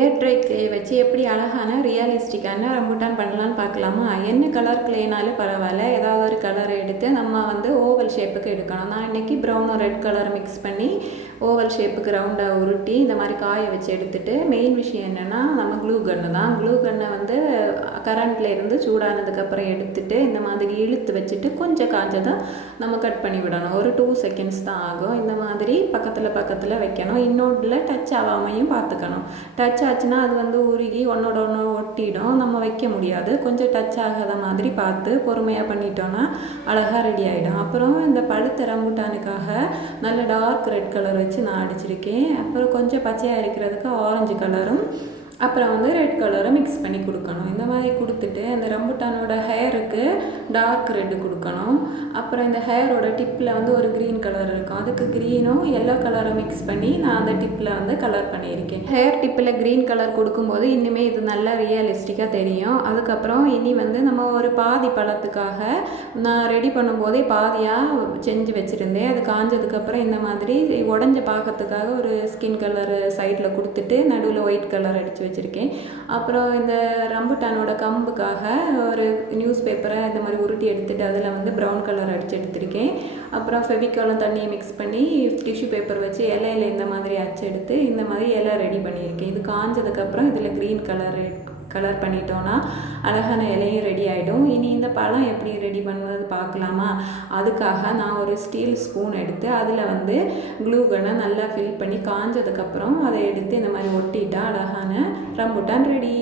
ஏர் try clay வச்சு எப்படி அழகான ரியலிஸ்டிக்கான ரம்புட்டான் பண்ணலான்னு பார்க்கலாமா? என்ன கலர் கிளேனாலும் பரவாயில்ல, ஏதாவது ஒரு கலரை எடுத்து நம்ம ஓவல் ஷேப்புக்கு எடுக்கணும். நான் இன்றைக்கி ப்ரௌனும் ரெட் கலர் மிக்ஸ் பண்ணி ஓவல் ஷேப்புக்கு ரவுண்டாக உருட்டி இந்த மாதிரி காய வச்சு எடுத்துகிட்டு, மெயின் விஷயம் என்னென்னா நம்ம க்ளூ கன்னு தான். க்ளூ கன்னை கரண்ட்லேருந்து சூடானதுக்கப்புறம் எடுத்துகிட்டு இந்த மாதிரி இழுத்து வச்சுட்டு கொஞ்சம் காஞ்சதான் நம்ம கட் பண்ணி விடணும். ஒரு 2 செகண்ட்ஸ் தான் ஆகும். இந்த மாதிரி பக்கத்தில் வைக்கணும். இன்னொன்றில் டச் ஆகாமையும் பார்த்துக்கணும். டச் ஆச்சுன்னா அது உருகி ஒன்றோட ஒன்று ஒட்டிடும், நம்ம வைக்க முடியாது. கொஞ்சம் டச் ஆகாத மாதிரி பார்த்து பொறுமையாக பண்ணிட்டோன்னா அழகாக ரெடி ஆகிடும். அப்புறம் இந்த பழுத்த ரம்புட்டானுக்காக நல்ல டார்க் ரெட் கலர் வச்சு நான் அடிச்சிருக்கேன். அப்புறம் கொஞ்சம் பச்சையாக இருக்கிறதுக்கு ஆரஞ்சு கலரும் அப்புறம் ரெட் கலரை மிக்ஸ் பண்ணி கொடுக்கணும். இந்த மாதிரி கொடுத்துட்டு அந்த ரம்புட்டானோட ஹேருக்கு டார்க் ரெட்டு கொடுக்கணும். அப்புறம் இந்த ஹேரோட டிப்பில் ஒரு க்ரீன் கலர் இருக்கும், அதுக்கு க்ரீனும் எல்லோ கலரை மிக்ஸ் பண்ணி நான் அந்த டிப்பில் கலர் பண்ணியிருக்கேன். ஹேர் டிப்பில் க்ரீன் கலர் கொடுக்கும்போது இன்னுமே இது நல்லா ரியலிஸ்டிக்காக தெரியும். அதுக்கப்புறம் இனி நம்ம ஒரு பாதி பழத்துக்காக நான் ரெடி பண்ணும்போதே பாதியாக செஞ்சு வச்சுருந்தேன். அது காஞ்சதுக்கப்புறம் இந்த மாதிரி உடஞ்ச பாக்கத்துக்காக ஒரு ஸ்கின் கலர் சைடில் கொடுத்துட்டு நடுவில் ஒயிட் கலர் அடித்து வச்சுருக்கேன். அப்புறம் இந்த ரம்புட்டானோட கம்புக்காக ஒரு நியூஸ் பேப்பரை இந்த மாதிரி உருட்டி எடுத்துகிட்டு அதில் ப்ரௌன் கலர் அடித்து எடுத்திருக்கேன். அப்புறம் ஃபெவிகாலும் தண்ணியை மிக்ஸ் பண்ணி டிஷ்யூ பேப்பர் வச்சு இலையில இந்த மாதிரி அச்சு எடுத்து இந்த மாதிரி இலை ரெடி பண்ணியிருக்கேன். இது காஞ்சதுக்கப்புறம் இதில் க்ரீன் கலர் பண்ணிட்டோன்னா அழகான இலையும் ரெடி ஆகிடும். இனி இந்த பழம் எப்படி ரெடி பண்ணுறது பார்க்கலாமா? அதுக்காக நான் ஒரு ஸ்டீல் ஸ்பூன் எடுத்து அதில் க்ளூ கன்னை நல்லா ஃபில் பண்ணி காஞ்சதுக்கப்புறம் அதை எடுத்து இந்த மாதிரி ஒட்டிட்டா அழகான ரம்புட்டான் ரெடி.